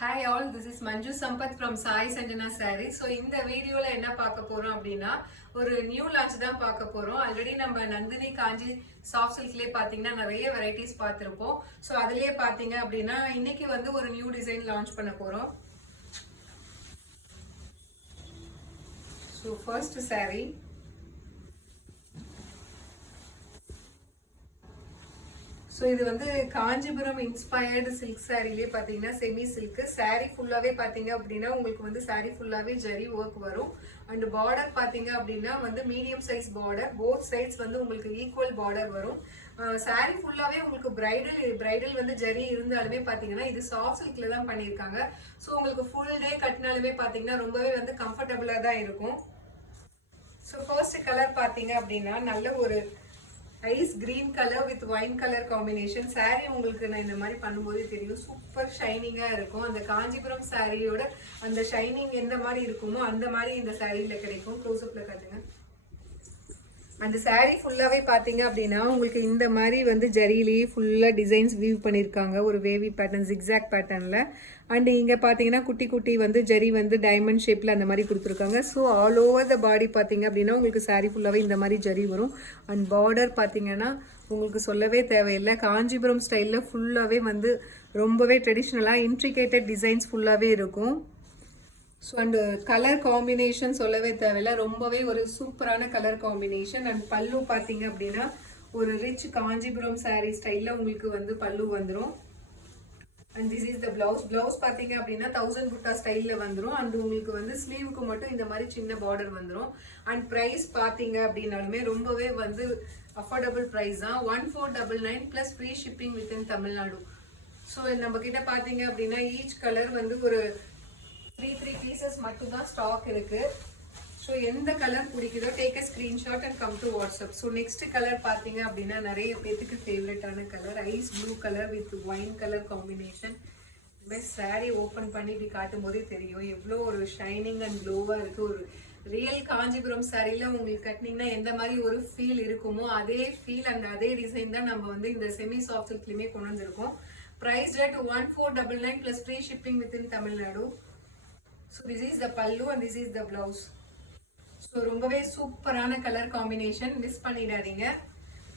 Hi all, this is Manju Sampath from Sai Sanjana Saree. So இந்த வீடியோல என்ன பார்க்க போறோம் அப்படின்னா ஒரு நியூ லான்ச் தான் பார்க்க போறோம். ஆல்ரெடி நம்ம நந்தினி காஞ்சி சாஃப்ட் சில்க்லயே பாத்தீங்கன்னா நிறைய வெரைட்டிஸ் பார்த்திருப்போம். ஸோ அதுலயே பாத்தீங்க அப்படின்னா இன்னைக்கு வந்து ஒரு நியூ டிசைன் லான்ச் பண்ண போறோம். So first saree. ஸோ இது வந்து காஞ்சிபுரம் இன்ஸ்பயர்டு சில்க் சாரிலே பார்த்தீங்கன்னா செமி சில்க் சாரி ஃபுல்லாகவே பார்த்தீங்க அப்படின்னா உங்களுக்கு வந்து சாரி ஃபுல்லாகவே ஜரி ஒர்க் வரும். அண்ட் பார்டர் பார்த்தீங்க அப்படின்னா வந்து medium size border, both sides வந்து உங்களுக்கு ஈக்குவல் பார்டர் வரும். சாரி ஃபுல்லாகவே உங்களுக்கு பிரைடல் வந்து ஜரி இருந்தாலுமே பார்த்தீங்கன்னா இது சாஃப்ட் சில்க்ல தான் பண்ணியிருக்காங்க. ஸோ உங்களுக்கு ஃபுல் டே கட்டினாலுமே பார்த்தீங்கன்னா ரொம்பவே வந்து கம்ஃபர்டபுளாக தான் இருக்கும். ஸோ ஃபர்ஸ்ட் கலர் பார்த்தீங்க அப்படின்னா நல்ல ஒரு ice green colour with wine colour combination. Sari உங்களுக்கு நான் இந்த மாதிரி பண்ணும்போதே தெரியும், சூப்பர் ஷைனிங்காக இருக்கும். அந்த காஞ்சிபுரம் சாரியோட அந்த ஷைனிங் எந்த மாதிரி இருக்குமோ அந்த மாதிரி இந்த சாரியில் கிடைக்கும். க்ளோஸ்அப்பில் காட்டுங்க. அந்த சாரீ ஃபுல்லாகவே பார்த்தீங்க அப்படின்னா உங்களுக்கு இந்த மாதிரி வந்து ஜரியிலேயே ஃபுல்லாக டிசைன்ஸ் வியூ பண்ணியிருக்காங்க, ஒரு வேவி பேட்டர்ன் ஜிக்ஸாக் பேட்டர்னில். அண்ட் இங்கே பார்த்தீங்கன்னா குட்டி குட்டி வந்து ஜரி வந்து டைமண்ட் ஷேப்பில் அந்த மாதிரி கொடுத்துருக்காங்க. ஸோ ஆல் ஓவர் த பாடி பார்த்தீங்க அப்படின்னா உங்களுக்கு சாரீ ஃபுல்லாகவே இந்த மாதிரி ஜரி வரும். அண்ட் பார்டர் பார்த்தீங்கன்னா உங்களுக்கு சொல்லவே தேவையில்லை, காஞ்சிபுரம் ஸ்டைலில் ஃபுல்லாகவே வந்து ரொம்பவே ட்ரெடிஷ்னலாக இன்ட்ரிகேட்டட் டிசைன்ஸ் ஃபுல்லாகவே இருக்கும். ஸோ அண்டு கலர் காம்பினேஷன் சொல்லவே தேவையில்லை, ரொம்பவே ஒரு சூப்பரான கலர் காம்பினேஷன். அண்ட் பல்லு பார்த்தீங்க அப்படின்னா ஒரு ரிச் காஞ்சிபுரம் சாரீ ஸ்டைலில் உங்களுக்கு வந்து பல்லு வந்துடும். And this is the blouse. Blouse பார்த்தீங்க அப்படின்னா 1000 புட்டா ஸ்டைலில் வந்துடும். அண்ட் உங்களுக்கு வந்து ஸ்லீவுக்கு மட்டும் இந்த மாதிரி சின்ன பார்டர் வந்துடும். அண்ட் ப்ரைஸ் பார்த்தீங்க அப்படின்னாலுமே ரொம்பவே வந்து அஃபோர்டபுள் ப்ரைஸ் தான். 1499 plus free shipping within Tamil Nadu. So நம்ம கிட்ட பார்த்தீங்க அப்படின்னா ஈச் கலர் வந்து ஒரு 3 பீசஸ் மட்டும் தான் ஸ்டாக் இருக்கு. ஸோ எந்த கலர் பிடிக்குதோ take a screenshot and come to WhatsApp. So next colour பார்த்தீங்க அப்படின்னா நிறைய பேத்துக்கு ஃபேவரட்டான colour ice blue colour with wine colour combination. Best sari open பண்ணி இப்படி காட்டும் போதே தெரியும் எவ்வளோ ஒரு ஷைனிங் அண்ட் க்ளோவாக இருக்குது. ஒரு ரியல் காஞ்சிபுரம் சாரியில் உங்களுக்கு கட்டினீங்கன்னா எந்த மாதிரி ஒரு ஃபீல் இருக்குமோ அதே ஃபீல் அண்ட் அதே டிசைன் தான் நம்ம வந்து இந்த செமி சாஃப்ட் சில்க்லையுமே கொண்டு வந்திருக்கோம். Price rate 1499 plus free shipping within Tamil Nadu. So this is the pallu and this is the blouse. So ரொம்பவே சூப்பரான கலர் காம்பினேஷன், மிஸ் பண்ணிடாதீங்க.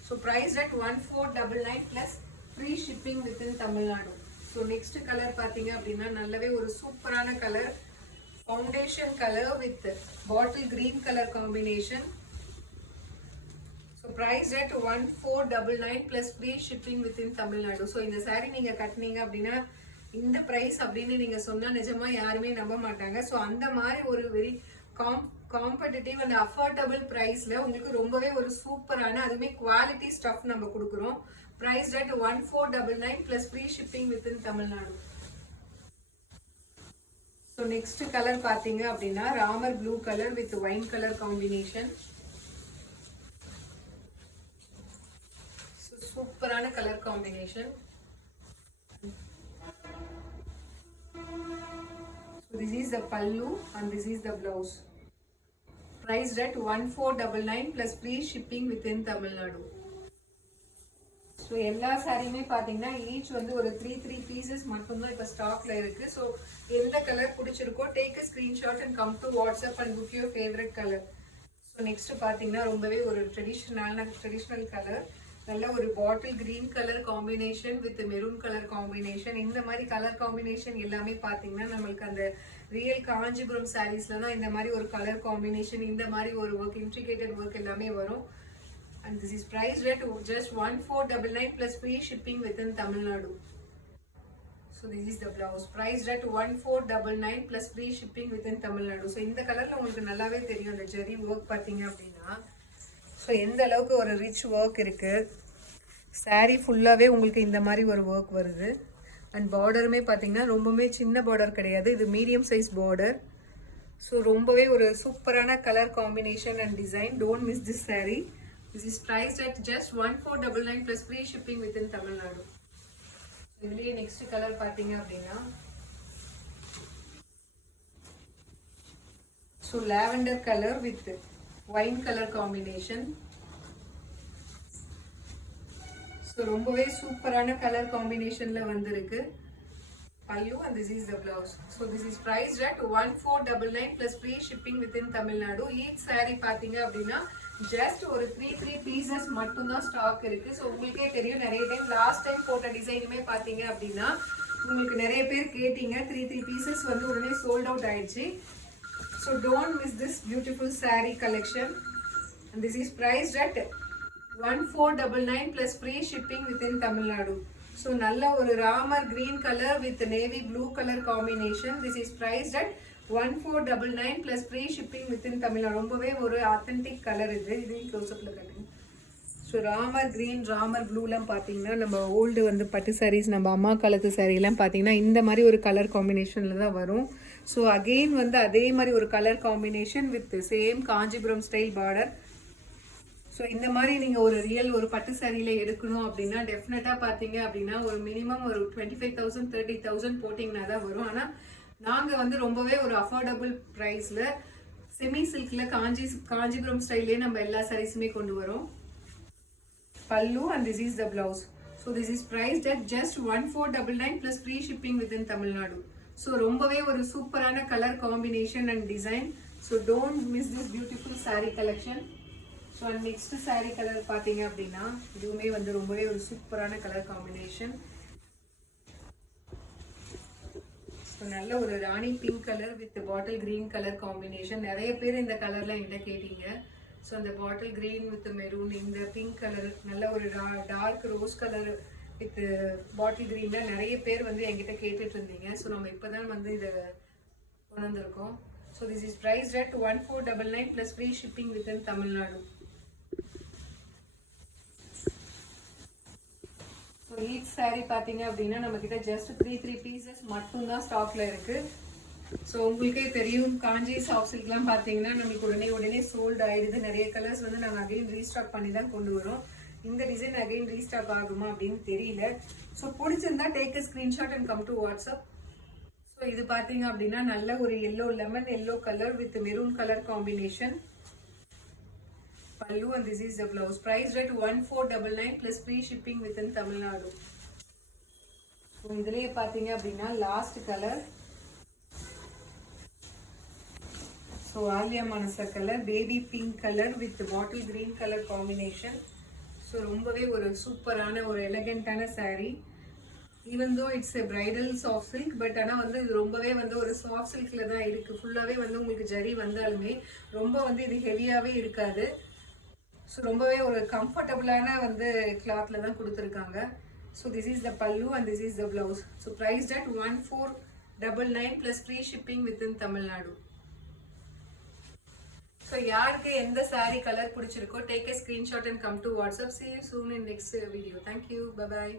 So price at 1499 plus free shipping within Tamil Nadu. So next colour பார்த்தீங்க அப்படின்னா நல்லவே ஒரு சூப்பரான colour, foundation colour with bottle green colour combination. So price at 1499 plus free shipping within Tamil Nadu. So இந்த சாரீ நீங்கள் கட்டினீங்க அப்படின்னா இந்த ப்ரைஸ் அப்படின்னு நீங்கள் சொன்னால் நிஜமாக யாருமே நம்ப மாட்டாங்க. ஸோ அந்த மாதிரி ஒரு வெரி காம்படிட்டிவ் அண்ட் அஃபோர்டபுள் ப்ரைஸில் உங்களுக்கு ரொம்பவே ஒரு சூப்பரான அதுவுமே குவாலிட்டி ஸ்டஃப் நம்ம கொடுக்குறோம். Price rate 1499 plus free shipping within Tamil Nadu. So next colour பார்த்தீங்க அப்படின்னா Ramar blue colour with wine colour combination. சூப்பரான colour combination. So this is the pallu and this is the blouse. Price at 1499 plus free shipping within Tamil Nadu. So எல்லா சாரியுமே பார்த்தீங்கன்னா each வந்து ஒரு 3 pieces மட்டும்தான் இப்போ ஸ்டாக்ல இருக்கு. ஸோ எந்த கலர் பிடிச்சிருக்கோ take a screenshot and come to WhatsApp and book your favourite colour. So next பார்த்தீங்கன்னா ரொம்பவே ஒரு ட்ரெடிஷ்னல் கலர், நல்ல ஒரு பாட்டில் green colour combination with maroon colour combination. இந்த மாதிரி கலர் காம்பினேஷன் எல்லாமே பார்த்தீங்கன்னா நம்மளுக்கு அந்த ரியல் காஞ்சிபுரம் சாரீஸ்ல தான் இந்த மாதிரி ஒரு கலர் காம்பினேஷன், இந்த மாதிரி ஒரு ஒர்க், இன்ட்ரிகேட்டட் ஒர்க் எல்லாமே வரும். And this is price rate just 1499 plus free shipping within Tamil Nadu. So this is the blouse. Price rate 1499 plus free shipping within Tamil Nadu. So இந்த கலர்ல உங்களுக்கு நல்லாவே தெரியும் அந்த ஜெரி ஒர்க் பார்த்தீங்க அப்படின்னா. ஸோ எந்த அளவுக்கு ஒரு ரிச் ஒர்க் இருக்குது. சாரீ ஃபுல்லாகவே உங்களுக்கு இந்த மாதிரி ஒரு ஒர்க் வருது. அண்ட் பார்டருமே பார்த்தீங்கன்னா ரொம்பவே சின்ன பார்டர் கிடையாது, இது மீடியம் சைஸ் பார்டர். ஸோ ரொம்பவே ஒரு சூப்பரான colour combination and design. Don't miss this sari. This is price at just 1499 plus free shipping within Tamil Nadu. இதுலேயே நெக்ஸ்ட் கலர் பார்த்தீங்க அப்படின்னா so lavender colour with wine colour combination. So ரொம்பவே சூப்பரான கலர் காம்பினேஷன்ல வந்திருக்கு. pallu and this is the blouse. So this is priced at 1499 plus free shipping within Tamil Nadu. Each saree பாத்தீங்க அப்படின்னா just ஒரு 3 pieces மட்டும் தான் ஸ்டாக் இருக்கு. ஸோ உங்களுக்கே தெரியும் நிறைய டைம் லாஸ்ட் டைம் போட்ட டிசைனுமே பார்த்தீங்க அப்படின்னா உங்களுக்கு நிறைய பேர் கேட்டீங்க 3 pieces வந்து உடனே சோல்ட் அவுட் ஆயிடுச்சு. So don't miss this beautiful saree collection. And this is priced at 1499 plus free shipping within Tamil Nadu. So நல்ல ஒரு Ramar green color with navy blue color combination. This is priced at 1499 plus free shipping within Tamil Nadu. ரொம்பவே ஒரு authentic color இது. இதையும் close அப்ல காட்டுங்க. So Ramar green Ramar ப்ளூலாம் பார்த்தீங்கன்னா நம்ம ஓல்டு வந்து பட்டு சாரீஸ் நம்ம அம்மா காலத்து சாரீலாம் பார்த்தீங்கன்னா இந்த மாதிரி ஒரு கலர் காம்பினேஷனில் தான் வரும். ஸோ அகெயின் வந்து அதே மாதிரி ஒரு colour combination with same Kanchipuram style border. So இந்த மாதிரி நீங்கள் ஒரு ரியல் ஒரு பட்டு சாரியில் எடுக்கணும் அப்படின்னா டெஃபினட்டாக பார்த்தீங்க அப்படின்னா ஒரு மினிமம் ஒரு 25,000 30,000 போட்டிங்கன்னா தான் வரும். ஆனால் நாங்கள் வந்து ரொம்பவே ஒரு அஃபோர்டபுள் ப்ரைஸில் செமி சில்கில் காஞ்சிபுரம் ஸ்டைல்லே நம்ம எல்லா சாரீஸுமே கொண்டு வரோம். Pallu and this is the blouse. So this is priced at just 1499 plus free shipping within Tamil Nadu. So ரொம்பவே ஒரு சூப்பரான colour combination and design. So don't miss this beautiful saree collection. So and next saree colour பார்த்தீங்க அப்படின்னா இதுவுமே வந்து ரொம்பவே ஒரு சூப்பரான கலர் காம்பினேஷன். ஸோ நல்ல ஒரு ராணி pink colour with bottle green colour combination. நிறைய பேர் இந்த கலர்ல என்கிட்ட கேட்டீங்க. ஸோ அந்த பாட்டில் கிரீன் வித் மெரூன் இந்த பிங்க் கலர் நல்ல ஒரு dark rose colour with bottle கிரீனில் நிறைய பேர் வந்து என்கிட்ட கேட்டுட்டு இருந்தீங்க. ஸோ நம்ம இப்போ தான் வந்து இதை கொண்டு வந்திருக்கோம். So this is prized at 1499 plus free shipping within Tamil Nadu. So each saree பார்த்தீங்க அப்படின்னா நம்மக்கிட்ட ஜஸ்ட் 3 பீசஸ் மட்டும்தான் ஸ்டாக்ல இருக்கு. ஸோ உங்களுக்கே தெரியும் காஞ்சி சாஃப்ட் சில்க்லாம் பார்த்தீங்கன்னா நமக்கு உடனே சோல்ட் ஆயிடுது. நிறைய கலர்ஸ் வந்து நாங்கள் அகைன் ரீஸ்டாக் பண்ணி தான் கொண்டு வரோம். இந்த டிசைன் அகைன் ரீஸ்டாக் ஆகுமா அப்படின்னு தெரியல. ஸோ பிடிச்சிருந்தா take a screenshot and come to WhatsApp. So இது பார்த்தீங்க அப்படின்னா நல்ல ஒரு lemon yellow colour with maroon colour combination. Pallu and this is the blouse. Price at 1499 plus free shipping within Tamil Nadu. So இதுலேயே பார்த்தீங்க அப்படின்னா last colour. So Alia மனசா colour baby pink colour with bottle green colour combination. So ரொம்பவே ஒரு சூப்பரான ஒரு எலகென்ட்டான saree. Even though it's a bridal soft silk but ஆனால் வந்து இது ரொம்பவே வந்து ஒரு சாஃப்ட் சில்கில் தான் இருக்குது. ஃபுல்லாகவே வந்து உங்களுக்கு ஜரி வந்தாலுமே ரொம்ப வந்து இது ஹெவியாகவே இருக்காது. ஸோ ரொம்பவே ஒரு கம்ஃபர்டபுளான வந்து கிளாத்தில் தான் கொடுத்துருக்காங்க. ஸோ திஸ் இஸ் த பல்லு and this is the blouse. So prized at 1499 plus free shipping within Tamil Nadu. So யாருக்கு எந்த saree கலர் பிடிச்சிருக்கோ take a screenshot and come to WhatsApp. See you soon in next video. Thank you. Bye bye.